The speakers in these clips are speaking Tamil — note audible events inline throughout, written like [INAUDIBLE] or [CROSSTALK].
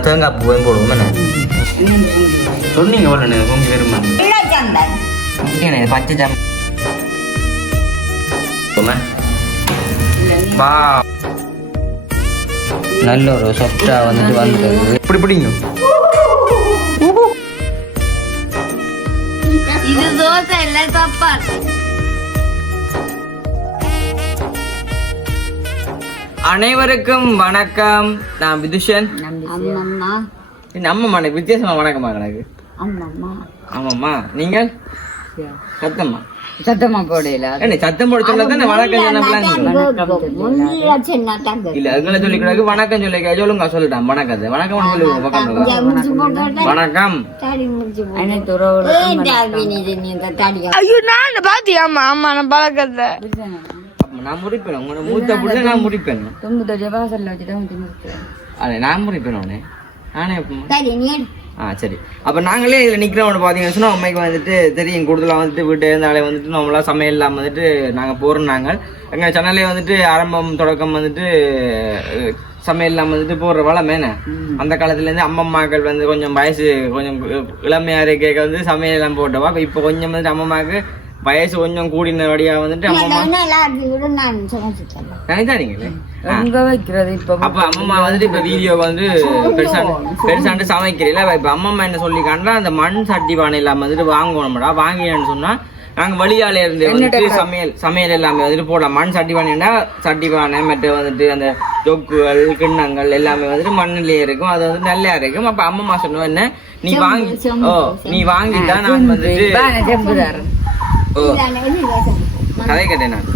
தேங்காய் பூவையும் போடுவோம் சொன்னீங்க ஒரு உங்க பச்சை ஜாம் வா. நல்ல ஒரு சொட்டா வந்துட்டு வந்து இப்படி பிடிங்க. இது தோசை இல்ல சாப்பாடு. அனைவருக்கும் வணக்கம். நான் விதுஷன். நம்ம வித்தியாசமா வணக்கமா அம்மம்மா. ஆமாம்மா நீங்கள் சத்தம்மா. சத்தமா போடையில என்ன சத்தம் போட சொல்ல தானே வணக்கம் இல்ல. அதுக்குள்ள சொல்லி கிடக்கு வணக்கம் சொல்லி சொல்லுங்க சொல்லிட்டான் வணக்கத்தை வணக்கம் வணக்கம். அனைத்து உறவுகளும் ஐயோ நான் பாத்தியாமா அம்மா நான் பழக்கத்தை. நான் முடிப்பேன் உங்களோட மூத்த புள்ள நான் முடிப்பேன் தொண்ணூத்தி தொட்டி வாசல்ல அது நான் முடிப்பேன் உடனே நானே ஆ சரி. அப்ப நாங்களே இதுல நிக்கிறவங்க பாத்தீங்கன்னு சொன்னா அம்மைக்கு வந்துட்டு தெரியும். கூடுதலா வந்துட்டு வீட்டு இருந்தாலே வந்துட்டு நம்மளா சமையல் இல்லாம வந்துட்டு நாங்க போறோம் நாங்கள் எங்க சேனல்லே வந்துட்டு ஆரம்பம் தொடக்கம் வந்துட்டு சமையல் இல்லாம வந்துட்டு போடுற வளம் என்ன? அந்த காலத்துல இருந்து அம்மம்மாக்கள் வந்து கொஞ்சம் வயசு கொஞ்சம் இளமையா இருக்க வந்து சமையல் எல்லாம் போட்டவா? இப்ப கொஞ்சம் வந்துட்டு அம்மம்மாக்கு வயசு கொஞ்சம் கூடின வழியா வந்துட்டு இப்ப அப்ப அம்மா வந்துட்டு இப்ப வீடியோ வந்து பெருசாண்டு பெருசாண்டு சமைக்கிறீங்களா இப்ப அம்மம்மா என்ன சொல்லி காண்டா அந்த மண் சட்டி பானை இல்லாம வந்துட்டு வாங்கணும்டா வாங்கினேன்னு சொன்னா நாங்க வழியால இருந்து வந்துட்டு சமையல் சமையல் எல்லாமே வந்துட்டு போடலாம். மண் சட்டி பானைனா சட்டி பானை மற்ற வந்துட்டு அந்த ஜொக்குகள் கிண்ணங்கள் எல்லாமே வந்துட்டு மண்ணிலேயே இருக்கும். அது வந்து நல்லா இருக்கும். அப்ப அம்மம்மா சொன்ன என்ன நீ வாங்கி ஓ நீ வாங்கிட்டா நான் வந்துட்டு கதை கேட்டேன்? நான்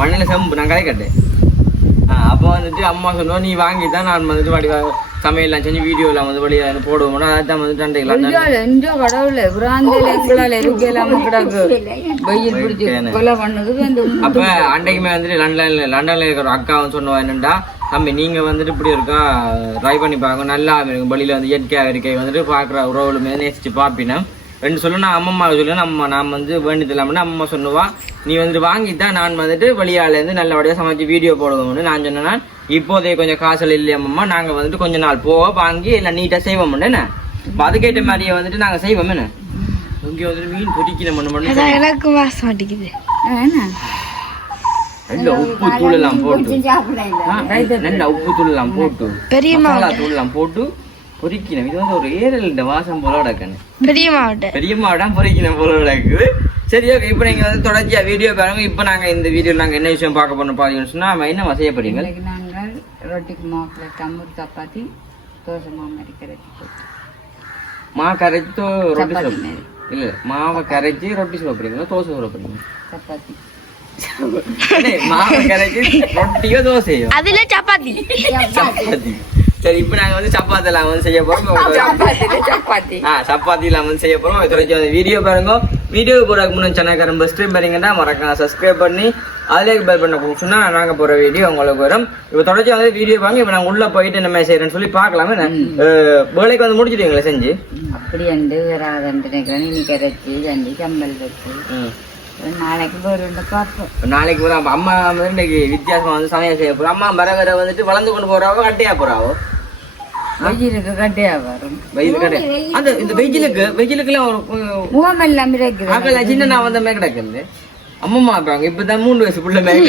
மண்ணில் செம்பு நான் கதை கட்டேன். அப்போ வந்துட்டு அம்மா சொன்னோம் நீ வாங்கி தான் நான் வந்துட்டு வடி சமையல்லாம் செஞ்சு வீடியோலாம் வந்து வழியா போடுவோம் அதான் வந்து சண்டைக்கலாம் எந்த கடவுள பிராந்தில எங்களால இருக்கலாம் [LAUGHS] கிடக்கு? வெயில் பிடிச்சி கொலை பண்ணது இந்த அப்ப அன்றைக்குமே வந்துட்டு லண்டன்ல லண்டன்ல இருக்கிற அக்காவும் சொன்னவா என்னண்டா தம்பி நீங்க வந்துட்டு இப்படி இருக்கா? ட்ரை பண்ணி பாருங்க நல்லா இருக்கும். வெளியில வந்து இயற்கையாக இருக்கை வந்துட்டு பாக்குற உறவுகளுமே நேசிச்சு பாப்பினா ரெண்டு சொல்ல நான் அம்மம்மா சொல்ல நம்ம நான் வந்து வேண்டியது இல்லாமல் அம்மா சொன்னுவா நீ வந்துட்டு வாங்கித்தான் நான் வந்துட்டு வெளியால இருந்து நல்லபடியா சமைச்சு வீடியோ போடுவோம்னு நான் சொன்னேன்னா. இப்போதைய கொஞ்சம் காசல் இல்லையம்மா நாங்க வந்துட்டு கொஞ்ச நாள் போக வாங்கி எல்லாம் நீட்டா செய்வோம் என்ன? அதுக்கேற்ற மாதிரியே வந்துட்டு நாங்க செய்வோம் என்ன? இங்கே வந்துட்டு மீன் பொரிக்கிற மண்ணு அதான் எனக்கு வாசம் மாட்டேங்குது என்ன? நல்ல உப்பு தூள் எல்லாம் போட்டு நல்ல உப்பு தூள் எல்லாம் போட்டு மசாலா தூள் எல்லாம் போட்டு பொரிக்கணும் இது வந்து ஒரு ஏரல் இந்த வாசம் போல கிடக்குன்னு. பெரிய மாவட்டம் பெரிய மாவட்டம் பொரிக்கணும் போல கிடக்குது. சரி ஓகே இப்போ நீங்க வந்து தொடர்ச்சியா வீடியோ பாருங்க. இப்போ நாங்க இந்த வீடியோ நாங்க என்ன விஷயம் பார்க்க போறோம் பாத்தீங்கன்னு சொன்னா நம்ம என்ன போறீங்க இன்னைக்கு நாங்கள் ரொட்டிக்கு மாவுல கம்மூர் சப்பாத்தி தோசை மாமரி கரைச்சி மா கரைச்சி தோ- ரொட்டி மாதிரி. இல்ல மாவை கரைச்சி ரொட்டி சுட போறீங்களா தோசை சுட போறீங்க சப்பாத்தி. அதுல சப்பாத்தி சப்பாத்தி சரி இப்போ நாங்க வந்து சப்பாத்தி எல்லாம் வந்து செய்ய போறோம் சப்பாத்தி சப்பாத்தி ஆ சப்பாத்தி எல்லாம் வந்து செய்ய போறோம் தொடர்ச்சி வந்து வீடியோ பாருங்க வீடியோ போறதுக்கு முன்னாடி சேனல் ரொம்ப ஸ்ட்ரீம் பாருங்கன்னா மறக்காம சப்ஸ்கிரைப் பண்ணி அதிலே பெல் பண்ண சொன்னா நாங்க போற வீடியோ உங்களுக்கு வரும் இப்போ தொடர்ச்சி வந்து வீடியோ பாருங்க இப்போ நாங்க உள்ள போயிட்டு என்ன செய்யறேன்னு சொல்லி பார்க்கலாமே வேலைக்கு வந்து முடிச்சிட்டீங்களா செஞ்சு அப்படி அண்டு வராதண்டு நினைக்கிறேன் இனி கரைச்சி தண்டி கம்பல் வச்சு. நாளைக்கு போறோம் அப்ப அம்மா வந்து இன்னைக்கு வித்தியாசமா வந்து சமையல் செய்ய போறோம் அம்மா வர வர வந்துட்டு வளர்ந்து கொண்டு போறாவோ கட்டையா போறாவோ வெயிலுக்கு கட்டையா வரும். வெயில் கடை அந்த இந்த வெயிலுக்கு வெயிலுக்குலாம் ஒரு முகம் எல்லாம் இருக்குது சின்ன நான் வந்த மே கிடக்குது. அம்மம்மா இருப்பாங்க இப்பதான் மூணு வயசு புள்ள எல்லாம்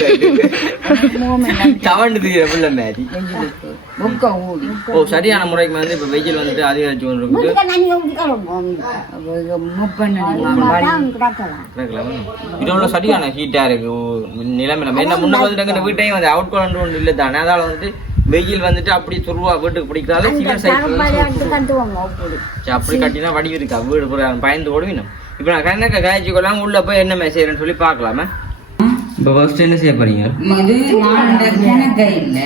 தவண்டு தீர புள்ள ஊடி ஓ சரியான முறைக்கு வந்து இப்ப வெயில் வந்துட்டு அதிகரிச்சு கொண்டு இருக்குது? இதோட சரியான ஹீட்டா இருக்கு. ஓ, நிலைமை என்ன முன்ன வந்துட்டு எங்க வீட்டையும் வந்து அவுட் கொண்டு ஒன்று இல்லை தானே. அதால வந்து வெயில் வந்துட்டு அப்படி துருவா வீட்டுக்கு சைக்கிள் அப்படி கட்டினா வடி இருக்கா? வீடு பூரா பயந்து ஓடுவினும். இப்போ நான் கண்ணக்க காய்ச்சி கொள்ளாம உள்ள போய் என்ன செய்யறேன்னு சொல்லி பார்க்கலாமா? இப்போ ஃபர்ஸ்ட் என்ன செய்ய போறீங்க? இல்ல.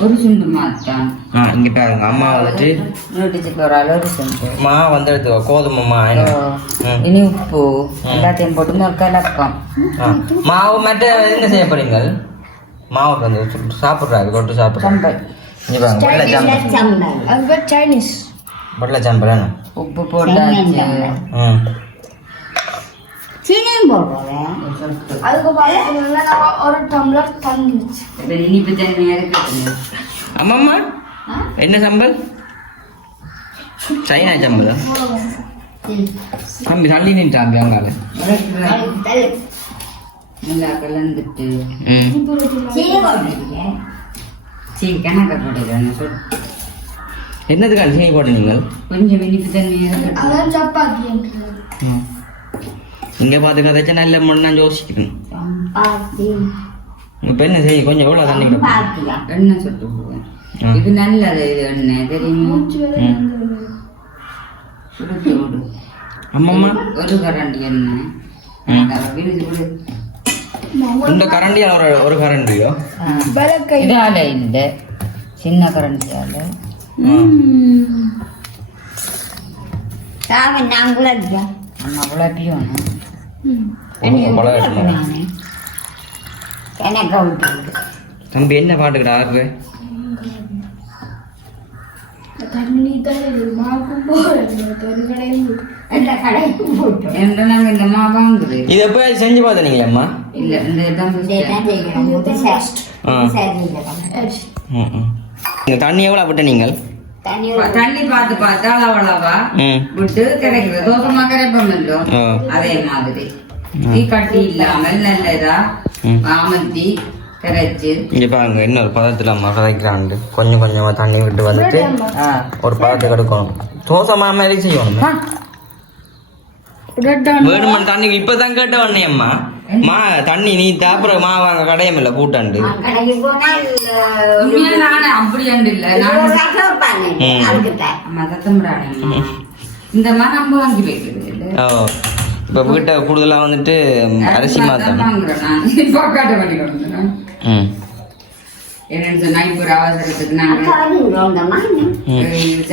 ஒரு சுண்டு மாத்தான். ஆ இங்க பாருங்க. அம்மா வந்துட்டு நூற்றி ஒரு அளவு ஒரு சுண்டு. மா வந்து எடுத்துக்கோ. கோதுமை மா. இனி உப்பு. எல்லாத்தையும் போட்டு ஒரு கலக்கம் ஆ. மாவு மட்டும் என்ன செய்ய போறீங்க? மாவு வந்து சாப்பிட்றாரு கொட்டு சாப்பிட்றாரு இங்க பாருங்க வெள்ளை சாம்பல். அது பேர் சைனீஸ் வெள்ளை சாம்பல் என்ன? உப்பு போட்டாச்சு. ம். சீனியும் போடுறேன் அதுக்கு நம்ம ஒரு டம்ளர் தண்ணி வச்சு இனிப்பு தண்ணியா இருக்கு அம்மம்மா என்ன சம்பல்? சைனா சம்பல்? தம்பி தள்ளி நின்று தம்பி அங்கால. நல்லா கலந்துட்டு. சீனி கணக்க போட்டுக்கிறேன் சொல்லு என்னதுக்கான சீனி போட்டு நீங்கள்? கொஞ்சம் இனிப்பு அதான் சப்பாத்தி இங்கே பார்த்து கதைச்சா நல்ல மண் நான் யோசிக்கணும் இப்போ என்ன செய்ய கொஞ்சம் எவ்வளோ தண்ணி எண்ணெய் சுட்டு. இது நல்லது இது எண்ணெய் தெரியுமா? அம்மம்மா. ஒரு கரண்டி எண்ணெய். இந்த கரண்டியால் ஒரு ஒரு கரண்டியோ? இதால இல்லை சின்ன கரண்டியால. சாமி நான் குழந்தையா நம்ம விளக்கியும் தம்பி என்ன பாட்டுக்கிட்ட ஆறு தண்ணி தான் மாவுக்கு போகிறேன் இது எப்போ செஞ்சு பார்த்தீங்க அம்மா. இல்லை இந்த தண்ணி எவ்வளோ விட்ட நீங்கள்? தண்ணி பா- தண்ணி பார்த்து பார்த்து அளவளவா விட்டு கிடைக்கிறது தோசமா ஆ. அதே மாதிரி. தீ கட்டி இல்லாமல் நல்லதா ம். அமர்த்தி கரைச்சு. இங்கே பாருங்க இன்னொரு பதத்தில் அம்மா கதைக்கிறாண்டு கொஞ்சம் கொஞ்சமாக தண்ணி விட்டு வந்துட்டு. ஒரு பதத்துக்கு எடுக்கணும் தோசை மாதிரி செய்யணும். வேணுமன் தண்ணி இப்பதான் கேட்ட வண்ணே அம்மா. மா தண்ணி நீ அப்புறம் மா வாங்க கடையம் இல்ல அம்மா இந்த மாதிரி நம்ம வாங்கி வைக்கிறது இல்ல. ஓ இப்ப வீட்டை கூடுதலா வந்துட்டு அரிசி தான் [LAUGHS] மாத்தணும் வாங்குறேன் நான் பக்காட்ட பண்ணி கொடுக்குறேன் ம் என்னன்னு சொன்னா இப்ப ஒரு அவசரத்துக்கு நாங்க.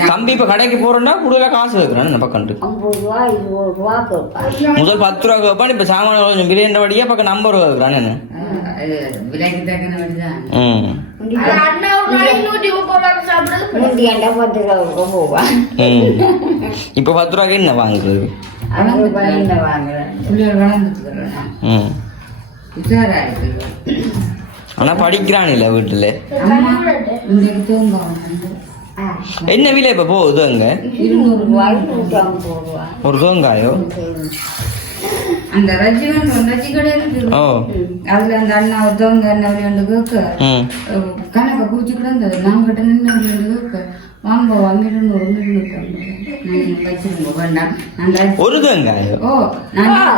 தம்பி கடைக்கு போறோம்னா கூடுதலா காசு வைக்கிறான் ரூபா கொடுப்பாங்க முதல் பத்து ரூபா வைப்பான் இப்ப சாமான கொஞ்சம் விலையண்டபடியே பக்கம் நம்பர் வைக்கிறான் என்ன? விலைக்கு தக்கன பத்து இப்ப ரூபாய்க்கு என்ன வாங்குறது? வாங்குறேன் ஆனா படிக்கிறான் இல்ல வீட்டுல. என்ன விலை இப்ப போகுது அங்க? ஒரு தேங்காயோ? அந்த ரஜிவன் ரஜி கடை ஓ. அதுல அந்த அண்ணா ஒருத்தவங்க என்ன ரெண்டு கேட்க கணக்க பூச்சி கிடந்தது நான் கிட்ட நின்று ரெண்டு கேட்க வாங்க வாங்க இருநூறு இருநூறு வச்சிருங்க வேண்டாம் ஒரு தேங்காயோ? ஓ நான்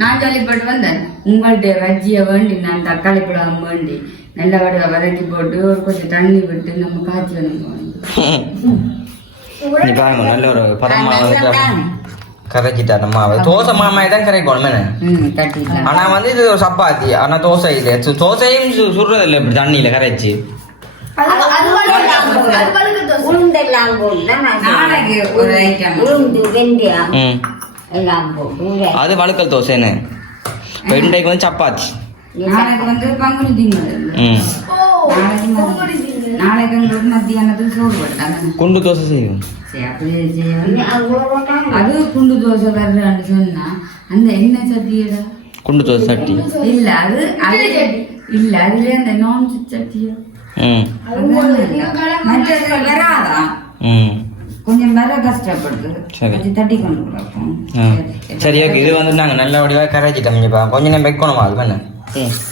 நான் சொல்லிப்பட்டு வந்தேன். உங்கள்ட்ட ரஜ்ஜியை வேண்டி நான் தக்காளி பழம் வேண்டி. நல்ல வடை வதக்கி போட்டு ஒரு கொஞ்சம் தண்ணி விட்டு நம்ம காய்ச்சி வேணும் நீ பாருங்க நல்ல ஒரு பதமா வந்துட்டு கரைச்சிட்டா நம்ம தோசை மாமாய் தான் கரைக்கணும். ஆனா வந்து இது ஒரு சப்பாத்தி ஆனா தோசை இல்ல. தோசையும் சுடுறது இல்ல இப்படி தண்ணியில கரைச்சி. நாளைக்கு ஒரு ஐட்டம். வெந்தயம். எல்லாம் போட்டு அது வழுக்கல் தோசைன்னு. இப்போ இன்றைக்கு வந்து சப்பாத்தி. நாளைக்கு வந்து பங்குனி திங்கள் நாளைக்கு உங்களுக்கு மத்தியானத்துக்கு சோறு போட்டாங்க குண்டு தோசை செய்வோம். அது குண்டு தோசை வர்றான்னு சொன்னா அந்த எண்ணெய் சட்டியடா குண்டு தோசை சட்டி. இல்ல அது அது இல்ல அதுல அந்த நான் சட்டியா? மற்றது வராதா? ம். கொஞ்சம் வர கஷ்டப்படுது சரி. கொஞ்சம் தட்டி கொண்டு ஆ. சரி ஓகே. இது வந்து நாங்கள் நல்ல வடிவாக கரைச்சிட்டோம். கொஞ்ச நேரம் வைக்கணும் அது பண்ண.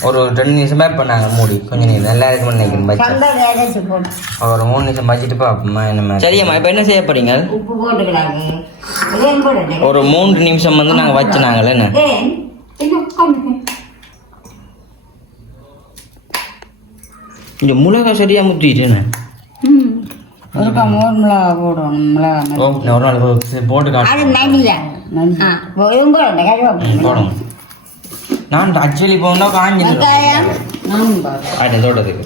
ஒரு ரெண்டு நிமிஷம் பேர் பண்ணாங்க மூடி. கொஞ்ச நேரம். நல்லா இருக்குன்னு நினைக்கிறேன் ஒரு மூணு நிமிஷம் வச்சுட்டு பார்ப்போம்மா என்ன சரியம்மா இப்போ என்ன செய்ய போறீங்க? ஒரு மூன்று நிமிஷம் வந்து நாங்கள் வச்சு நாங்கள் என்ன? கொஞ்சம் இங்கே மிளகா சரியாக முத்திட்டுன்னு ஒரு மோர் மிளகா போடணும் மிளகா ஒரு நாள் போட்டு காட்டு. அது போடும் நான் ஆக்சுவலி போனா வெங்காயம். ஆயிட்டு தோட்டத்துக்கு.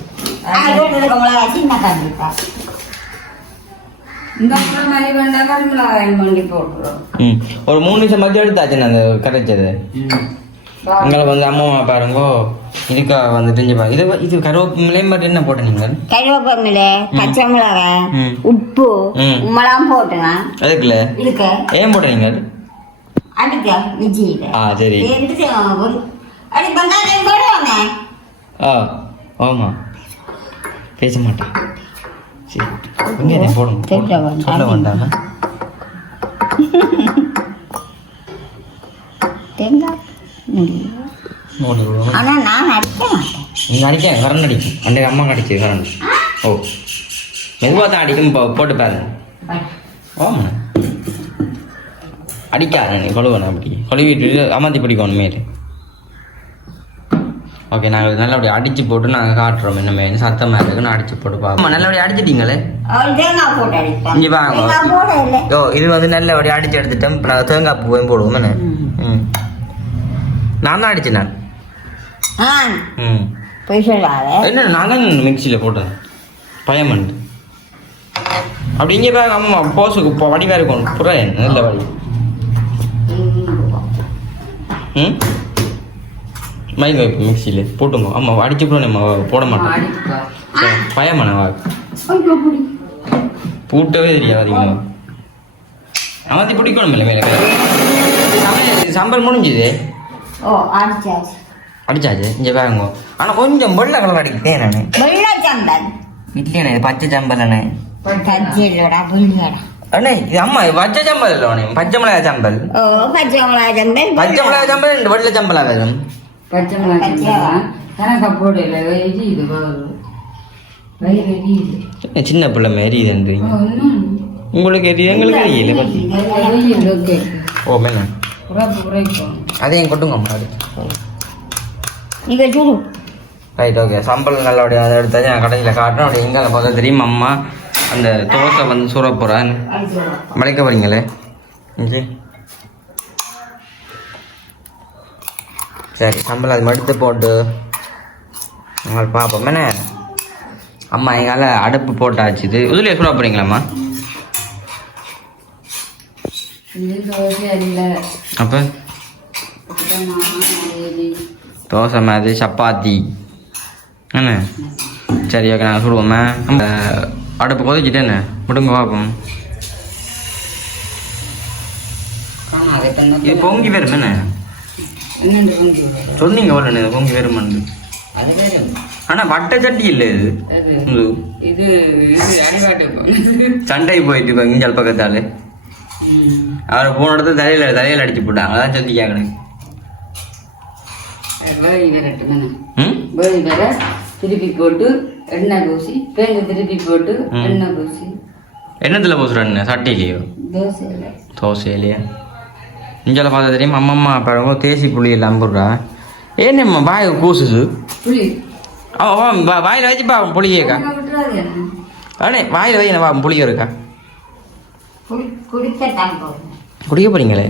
ஒரு மூணு நிமிஷம் மட்டும் எடுத்தாச்சு நான் அந்த கரைச்சது? எங்களை வந்து அம்மா பாருங்க. இதுக்கா வந்துட்டு இங்க பாருங்க. இது இது கருவேப்பிலையும் மட்டும் என்ன போட்ட நீங்கள்? கருவேப்பிலை பச்சை மிளகாய். உப்பு ம். மிளகாம் போட்டுதான் அதுக்குல? இதுக்கு? ஏன் போட்ட நீங்கள்? அடிக்க விஜயில ஆ சரி. அடி பந்தாயம் போடுவாங்க. ஆ ஆமா. பேச மாட்டேன். சரி. இங்கே அதை போடுங்க. சொல்ல வேண்டாம்? [LAUGHS] தேங்காய் முடியும். நோடி விடுவோம் ஆனா நான் அடிக்க மாட்டேன். நீங்கள் அடிக்க கரண்ட் அடிக்கும் அன்றைய அம்மா அடிச்சு கரண்ட் ஓ. மெதுவாக தான் அடிக்கும் இப்போ போட்டு பாருங்க ஓமண்ணா அடிக்காத நீ கொழுவணும் அப்படி. கொழுவிட்டு அமர்த்தி பிடிக்கணும் மேலே. ஓகே நாங்கள் நல்லபடியாக அடிச்சு போட்டு நாங்கள் காட்டுறோம் என்ன மேலே. சத்தமாக இருக்குன்னு அடிச்சு போட்டு பார்ப்போம் நல்லபடியாக அடிச்சிட்டீங்களே? இங்கே வாங்க ஓ இது வந்து நல்லபடியாக அடிச்சு எடுத்துட்டோம் இப்போ நாங்கள் தேங்காய் பூவையும் போடுவோம் என்ன? ம். நான் தான் அடிச்சேன் நான். ம். போய் சொல்லாத என்ன நான் தான் மிக்சியில் போட்டேன். பயம் வந்து அப்படி இங்கே பாருங்க அம்மா போஸுக்கு இப்போ வடிவாக இருக்கும் புறா நல்ல வடி. ம்? மைங்க இப்போ மிக்சியில் போட்டுங்க அம்மா அடிச்சு கூட நம்ம போட மாட்டோம். பயமான வா பூட்டவே தெரியாது அதிகமாக அமர்த்தி பிடிக்கணும் இல்லை மேலே சமையல் சாம்பார் முடிஞ்சுது. ஓ அடிச்சாச்சு. அடிச்சாச்சு. இங்கே பாருங்க. ஆனால் கொஞ்சம் வெள்ளை கலர் அடிக்கிட்டேன் நான்? வெள்ளை சம்பல். இல்லையாண்ணே இது பச்சை சம்பல் அண்ணே பச்சைடா புள்ளியடா அண்ணே இது அம்மா இது பச்சை சம்பல் இல்லை அண்ணே பச்சை மிளகாய் சம்பல். ஓ பச்சை மிளகாய் சம்பல் பச்சை மிளகாய் சம்பல் ரெண்டு வெள்ளை சம்பலா வரும் பச்சை எரியுது வயிறு வயிறு எரியுது. சின்ன பிள்ளை மாரி இதுன்றீங்க உங்களுக்கு எரியுது எங்களுக்கு எரியல ஓ உரைக்கும் அதையும் கொட்டுங்க அம்மா அது நீங்க சுடு ரைட் ஓகே சம்பளம் நல்லபடியாக அதை எடுத்தாச்சு நான் கடையில் காட்டுறேன் அப்படி எங்கே பார்த்தா தெரியும் அம்மா அந்த தோசை வந்து சூற போகிறேன் மலைக்க போறீங்களே இஞ்சி சரி சம்பளம் அது மடுத்து போட்டு நாங்கள் பார்ப்போம் என்ன அம்மா எங்கால அடுப்பு போட்டாச்சு இது இதில் சுட போகிறீங்களாம்மா இது தோசை இல்லை அப்போ? தோசை மாதிரி சப்பாத்தி. என்ன? சரி ஓகே நாங்கள் சுடுவோமே. அடுப்பு கொதிச்சிட்டேன்னு விடுங்க பார்ப்போம். காணாது இது பொங்கி வரும் என்ன? சொன்னீங்க ஒரு பொங்கி வேறு ஆனால் வட்டை சட்டி இல்லை இது? இது சண்டை போயிட்டு இப்போ இஞ்சால் பக்கத்தால் அவரை போன இடத்துல தலையில் தலையில் அடிச்சு போட்டாங்க. அதான் சொல்லி கேட்குறேன் வேலை வரட்டு தானே ம்? வேலை வர திருப்பி போட்டு எண்ணெய் பூசி பேங்க திருப்பி போட்டு. எண்ணெய் பூசி. என்னத்தில் போசுறான்னு சட்டையிலையோ? தோசையில். தோசையிலையா? இஞ்சால பார்த்தா தெரியும்? அம்மம்மா பழங்கோ தேசி புளி எல்லாம் போடுறா ஏன்னம்மா பாய் கூசுது புளி. அவன் வாயில் வச்சு பா புளியேக்கா அண்ணே வாயில் வை என்ன புளிய இருக்கா? குடிக்கத்தான் போகிறேன் குடிக்க போறீங்களே?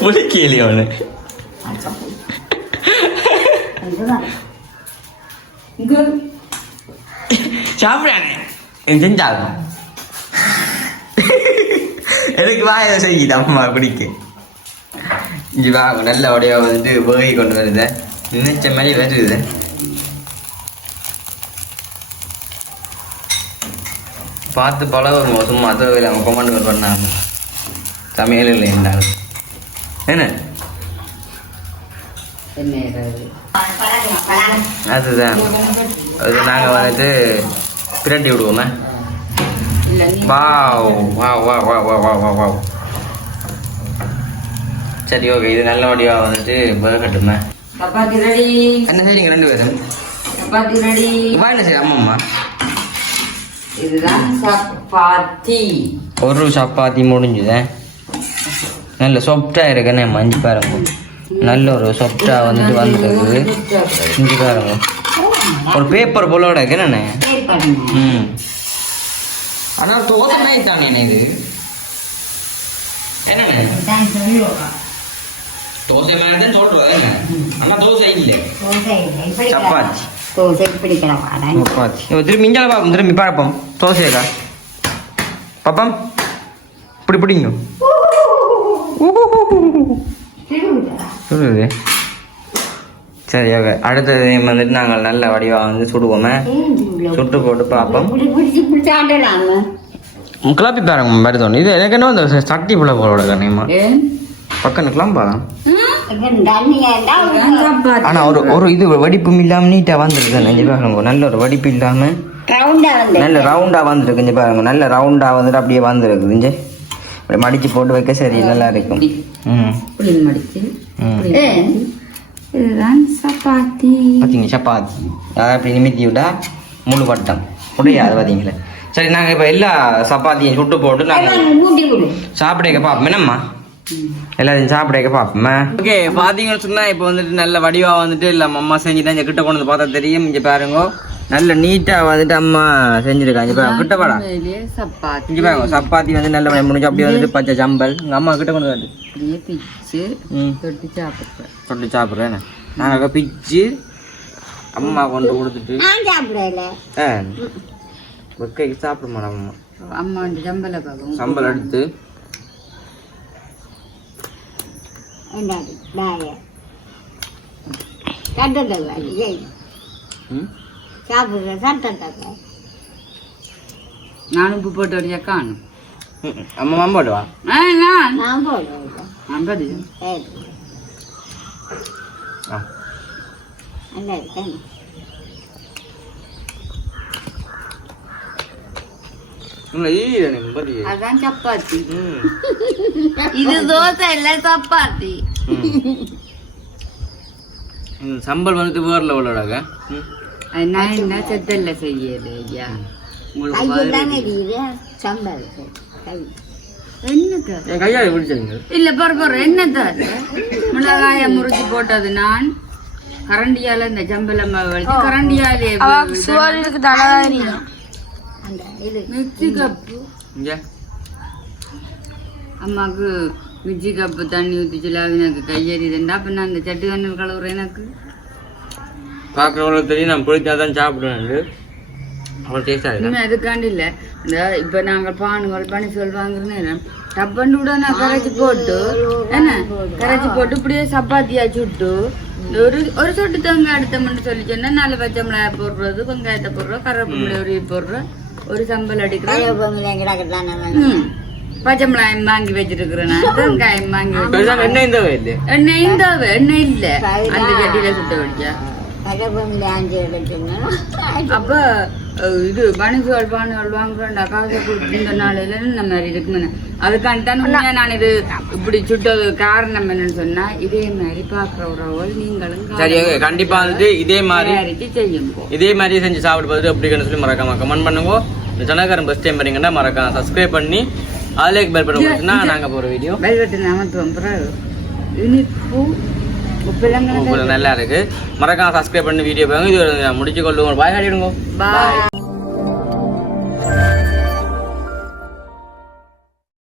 புளிக்கலையே அவனு சாப்பிடானே? செஞ்சாலும் எனக்கு வாய செய்யுது அம்மா குடிக்க? இங்கே நல்ல நல்லபடியாக வந்துட்டு போகி கொண்டு வருது. நினைச்ச மாதிரி வருது. பார்த்து பழகணும் சும்மா அதுவும் இல்லை அவங்க கொமெண்ட் பண்ணாங்க சமையல் இல்லை இருந்தாலும் என்ன? அதுதான். அது நாங்கள் வந்துட்டு பிரட்டி விடுவோமே. வா வா வா வா வா வா வா வா சரி ஓகே இது நல்லபடியாக வந்துட்டு வேகட்டுமே சப்பாத்தி ரெடி என்ன செய்றீங்க ரெண்டு பேரும். சப்பாத்தி ரெடி வா என்ன செய்ய அம்மா இதுதான் சப்பாத்தி. ஒரு சப்பாத்தி முடிஞ்சுதே. நல்ல சொப்டாக இருக்குன்னு மஞ்சள் பாருங்க. நல்ல ஒரு சொப்டாக வந்துட்டு வந்துருக்குது இஞ்சி பாருங்க. ஒரு பேப்பர் போலோட இருக்கு என்னண்ணே? ம். ஆனால் தோசை மாதிரி தானே இது? என்னண்ணே? சப்பாத்தி. சப்பாத்தி. திரும்பி மிஞ்சால பாப்போம் திரும்பி பார்ப்போம் தோசைக்கா பாப்போம் இப்படி பிடிங்க சரி ஓகே. அடுத்த வந்துட்டு நாங்கள் நல்ல வடிவாக வந்து சுடுவோமே. சுட்டு போட்டு பார்ப்போம் கிளப்பி பாருங்க மருதோன்னு இது எனக்கு என்ன வந்து சட்டி பிள்ளை போல விட கண்ணியமா பக்கம் கிளம்பாலாம் ஆனா ஒரு ஒரு இது வெடிப்பும் இல்லாம நீட்டா வந்துருக்கு பாருங்க. நல்ல ஒரு வெடிப்பு இல்லாம நல்ல ரவுண்டா வந்துருக்கு இங்க பாருங்க. நல்ல ரவுண்டா வந்துட்டு அப்படியே வந்துருக்கு இங்க இப்படி மடிச்சு போட்டு வைக்க சரி நல்லா இருக்கும். ம். இதுதான் சப்பாத்தி. பார்த்தீங்க சப்பாத்தி. அதை அப்படி நிமித்தி விட்டா முழு வட்டம் முடியாது பார்த்தீங்களா சரி நாங்கள் இப்போ எல்லா சப்பாத்தியும் சுட்டு போட்டு நாங்கள் சாப்பிடக்க பார்ப்போம். என்னம்மா? எல்லாத்தையும் சாப்பிடக்க பார்ப்போம்மா ஓகே பார்த்தீங்கன்னு சொன்னால் இப்போ வந்துட்டு நல்ல வடிவாக வந்துட்டு இல்லை அம்மா செஞ்சுட்டேன் இங்கே கிட்ட கொண்டு வந்து பார்த்தா தெரியும். இங்கே பாருங்க நல்ல நீட்டாக வந்துட்டு அம்மா செஞ்சுருக்காங்க. இப்போ கிட்ட பாடா சப்பாத்தி. இங்கே பாருங்க சப்பாத்தி வந்து நல்ல முடிஞ்சு அப்படியே வந்துட்டு பச்சை சம்பல். எங்கள் அம்மா கிட்ட கொண்டு வந்து அப்படியே பிச்சு ம். தொட்டு சாப்பிடுறேன். தொட்டு சாப்பிட்றேன். நாங்கள் பிச்சு அம்மா கொண்டு கொடுத்துட்டு. வெக்கைக்கு சாப்பிட மாட்டோம் அம்மா? சம்பல் எடுத்து. என்னது? தாய சட்டத்தல்ல ஏய். ம்? சாப்பிடுற சட்டத்தல்ல நான் உப்பு போட்டு வரையா காணும். அம்மா மாம்போடுவா ஆ, நான். நான் போடுவேன் ஐம்பது. நல்லா இருக்கேன் அதான் சப்பாத்தி. இது தோசை இல்ல சப்பாத்தி. சம்பல் வந்துட்டு வேறு அது நான் என்ன செத்தல்ல செய்யல ஐயா? பிடிச்சிருங்க. இல்ல பாரு பாரு என்னது அது? மிளகாய முறிச்சு போட்டது நான். கரண்டியால இந்த ஜம்பலம் கரண்டியாலே சுவருக்கு மிக்சி கப்பு. அம்மாக்கு மிக்சி கப்பு தண்ணி ஊற்றிச்சுல எனக்கு கையெறிதுண்டா அப்ப நான் அந்த சட்டி கண்ணல் கழுவுறேன் எனக்கு. பார்க்குறவங்கள தெரியும் நான் பிடிச்சா தான் சாப்பிடுவேன் அவ்வளோ டேஸ்டாக இருக்கா? அதுக்காண்டி இல்ல. இந்த இப்ப நாங்க பானுகள் பண்ணி சொல்வாங்கிறேன்னு டப்பண்டு கூட நான் கரைச்சி போட்டு என்ன? கரைச்சி போட்டு இப்படியே சப்பாத்தியா சுட்டு ஒரு ஒரு சொட்டு தேங்காய் எடுத்தோம்னு சொல்லி சொன்னா நாலு பச்சை மிளகாய் போடுறது வெங்காயத்தை போடுறோம் கருவேப்பிலை ஒரு போடுறோம் ஒரு சம்பல் அடிக்கிறோம் பொங்கல் எங்கடாக்கட்டான ம். பச்சை மிளகாயம் வாங்கி வச்சிருக்கிறேன் நான் வெங்காயம் வாங்கி என்ன இந்த வயது எண்ணெய் இந்த எண்ணெய் இல்ல அந்த சட்டியில சுட்ட வச்சா அப்ப இது பனிசுவாள் பானுகள் வாங்குறேன்டா காசை கொடுத்து இந்த நாளையில இந்த மாதிரி இருக்குன்னு அதுக்காண்டி தான் நான் இது இப்படி சுட்டது காரணம் என்னன்னு சொன்னா இதே மாதிரி பாக்குற உறவுகள் நீங்களும் சரி ஓகே கண்டிப்பாக வந்துட்டு இதே மாதிரி செய்யுங்க இதே மாதிரி செஞ்சு சாப்பிட்டு பார்த்துட்டு எப்படின்னு சொல்லி மறக்காம கமெண்ட் பண்ணுங்க இந்த ஜனகாரம் ஃபஸ்ட் டைம் பண்ணீங்கன்னா மறக்காம சப்ஸ்கிரைப் பண்ணி அதிலே பெல் பண்ண கொடுத்துன்னா நாங்கள் போகிற வீடியோ நாமத்துவம் பிறகு இனிப்பு உப்பிலங்களை உங்களுக்கு நல்லா இருக்கு. மறக்காம சப்ஸ்கிரைப் பண்ணி வீடியோ பாருங்க. இது முடிச்சு கொள்ளுங்க பாய் காட்டிடுங்க பாய்